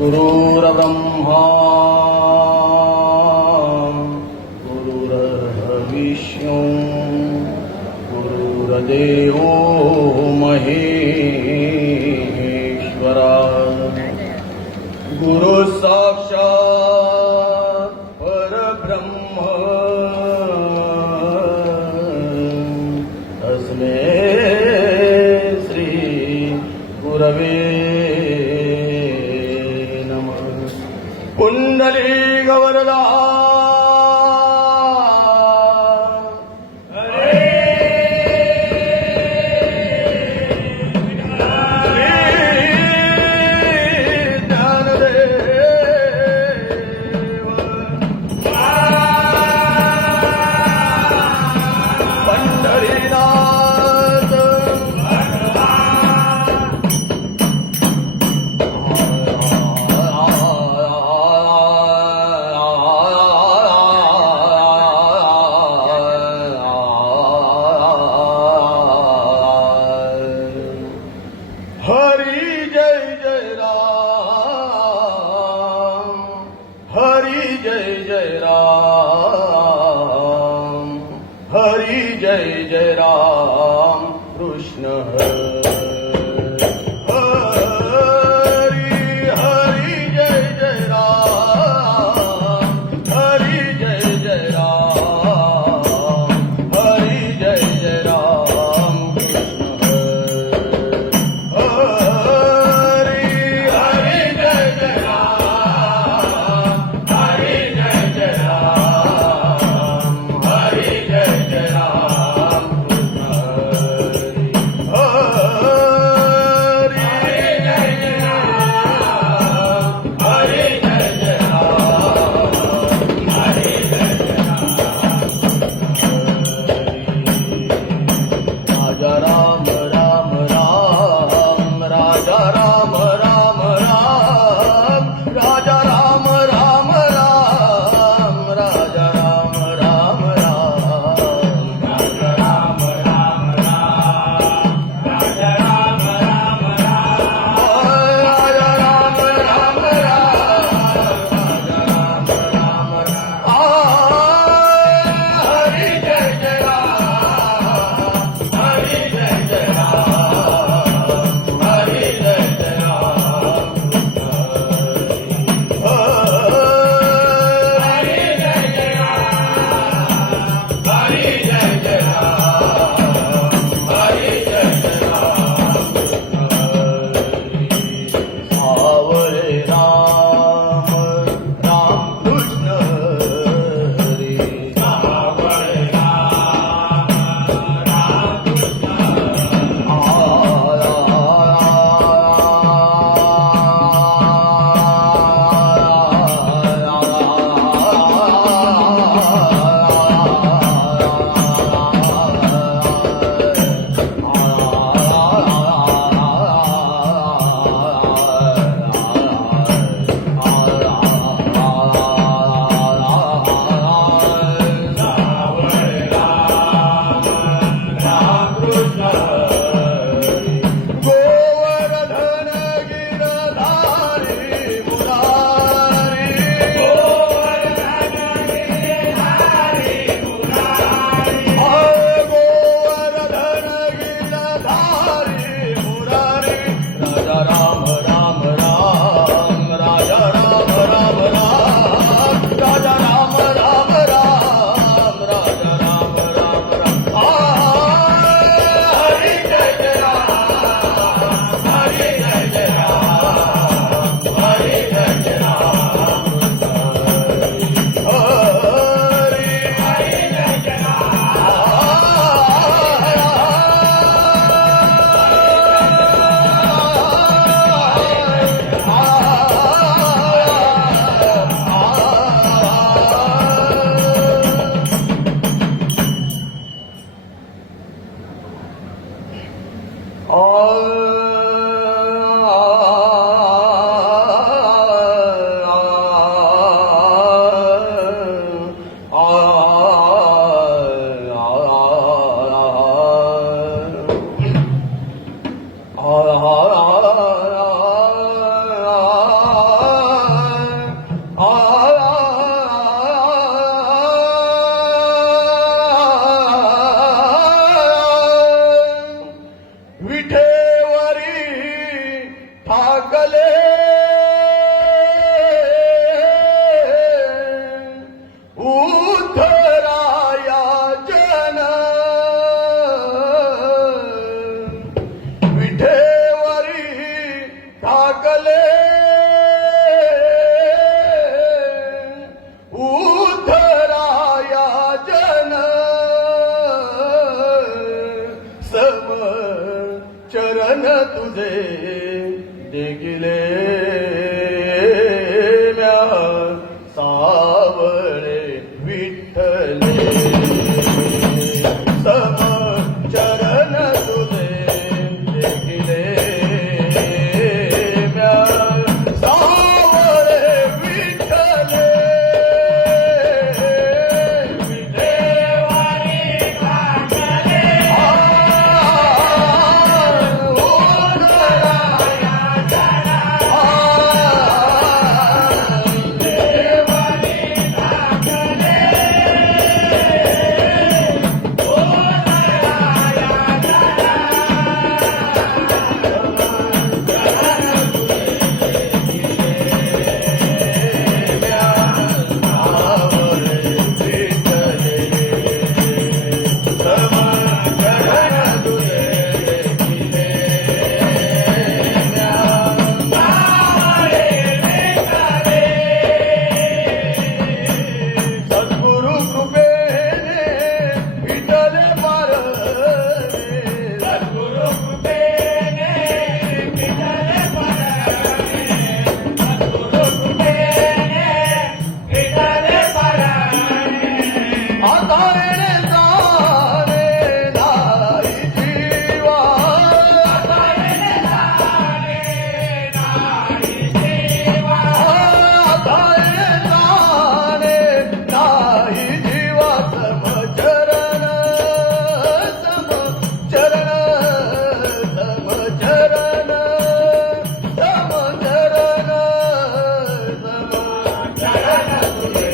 गुरुर्ब्रह्मा गुरुर्विष्णु गुरुर्देवो महेश्वरा गुरु साक्षात् परब्रह्म तस्मै श्री गुरवे कुंडली गवरदा हरी जय जय राम हरी जय जय राम हरी जय जय राम कृष्ण हरी हरी जय जय राम हरी जय जय राम हरी जय जय राम चरण तुझे देखिले म्या सावळे विठ्ठले सम चरण तुझे देखिले म्या सावळे विठ्ठले सद्गुरु कृपेने विठ्ठले पारणे सद्गुरु कृपेने विठ्ठले पारणे सद्गुरु कृपेने विठ्ठले पारणे आता येणे जाणे नाही जीवा आता येणे जाणे नाही जीवा आता येणे जाणे नाही जीवा समचरण समचरण समचरण समचरण समचरण तुझे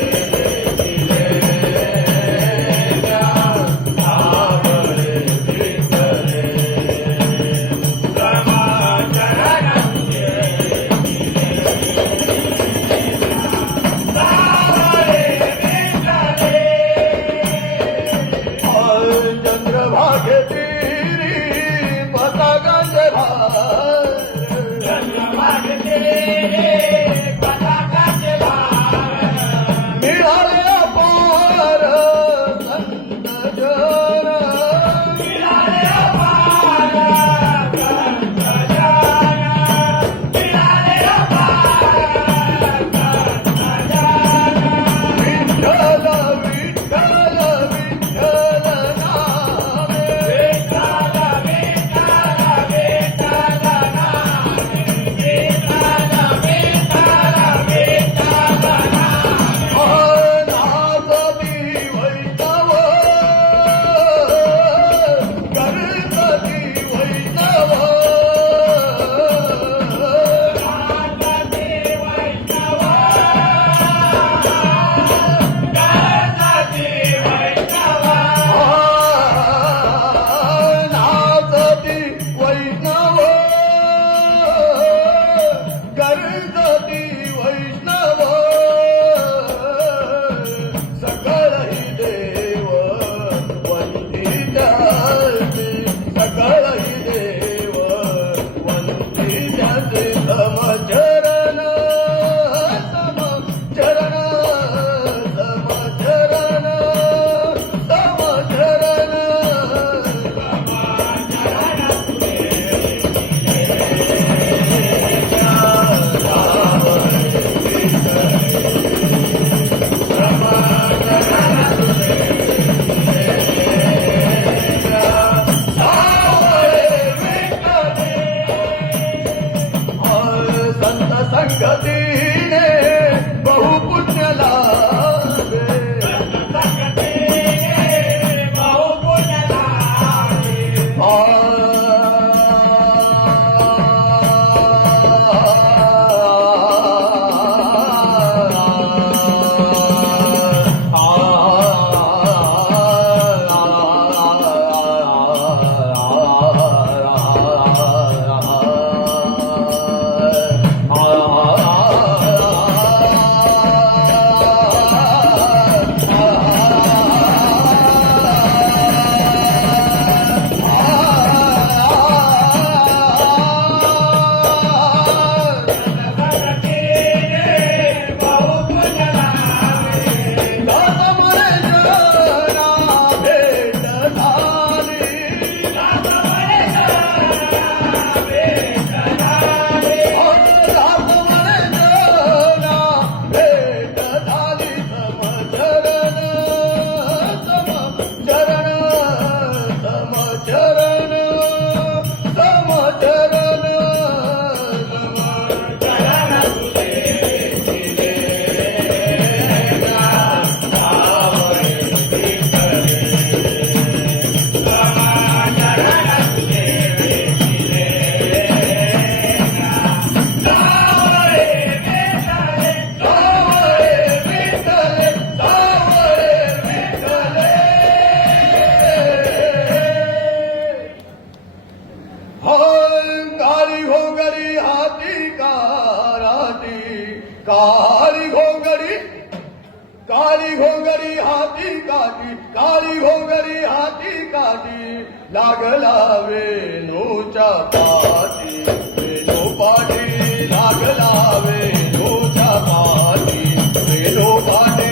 हाती काठी लागला वेणूच्या पाठी वेणू पाठी लागला वेणूच्या पाठी वेणू पाठी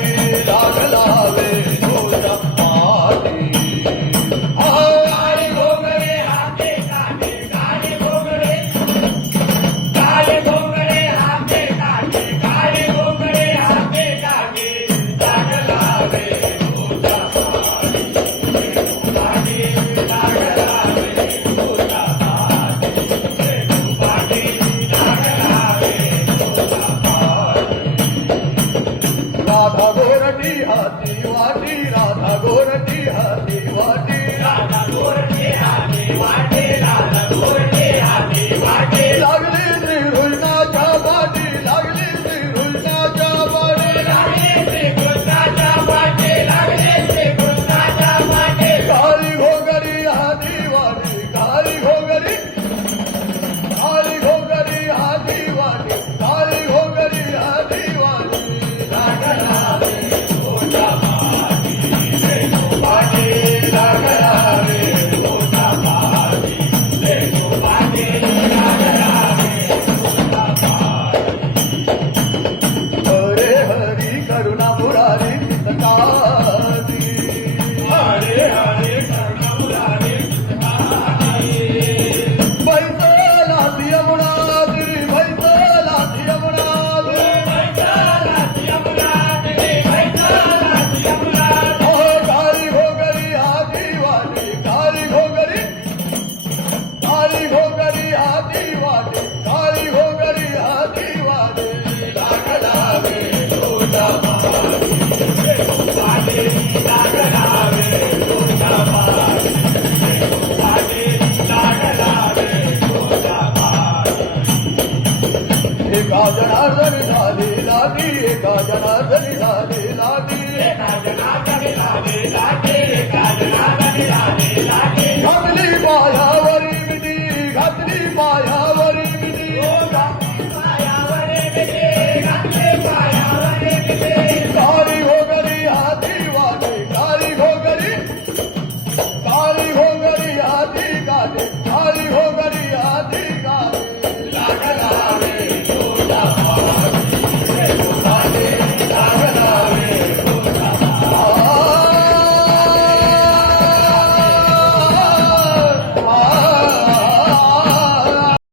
लागला वेणूच्या पाठी काळे घोंगडे हाते काटे काळे घोंगडे काळे घोंगडे हाते काटे काळे घोंगडे हाते काटे लागला वेणूच्या पाठी वेणू पाठी लागला वेणूच्या पाठी वेणू पाठी लागला वेणूच्या पाठी राधा गोरटी हाती वाटी राधा गोरटी हाती वाटी राधा गोरटे हाते वाटे राधा गोरटे हाते वाटे लागली श्री रुजनाच्या पाठी लागली श्री रुजनाच्या पाठी लागले श्री कृष्णाच्या वाटे लागले श्री कृष्णाच्या वाटे काळी घोगरी हाती वाटी काळी घोगरी काळी घोगरी हाती वाटी काळी घोगरी हाती वाटी लागला वेणूच्या पाठी वेणू पाठी लागला वेणूच्या पाठी वेणू पाठी लागला वेणूच्या पाठी हरे हरी करुणा मुरारी सकाळी हरे हरे करुणा मुरारी बैसला यमुनाद्री बैसला यमुनाद्री काळी घोगरी हाती वाटी काळी घोगरी काळी घोगरी हाती वाटी काळी घोगरी हाती वाटी लागला वेणूच्या पाठी वेणू पाठी लागला वेणूच्या पाठी वेणू पाठी लागला वेणूच्या पाठी एका जनार्दनी झाली लादी एका जनार्दनी झाली लादी एका जनार्दनी लागे लागे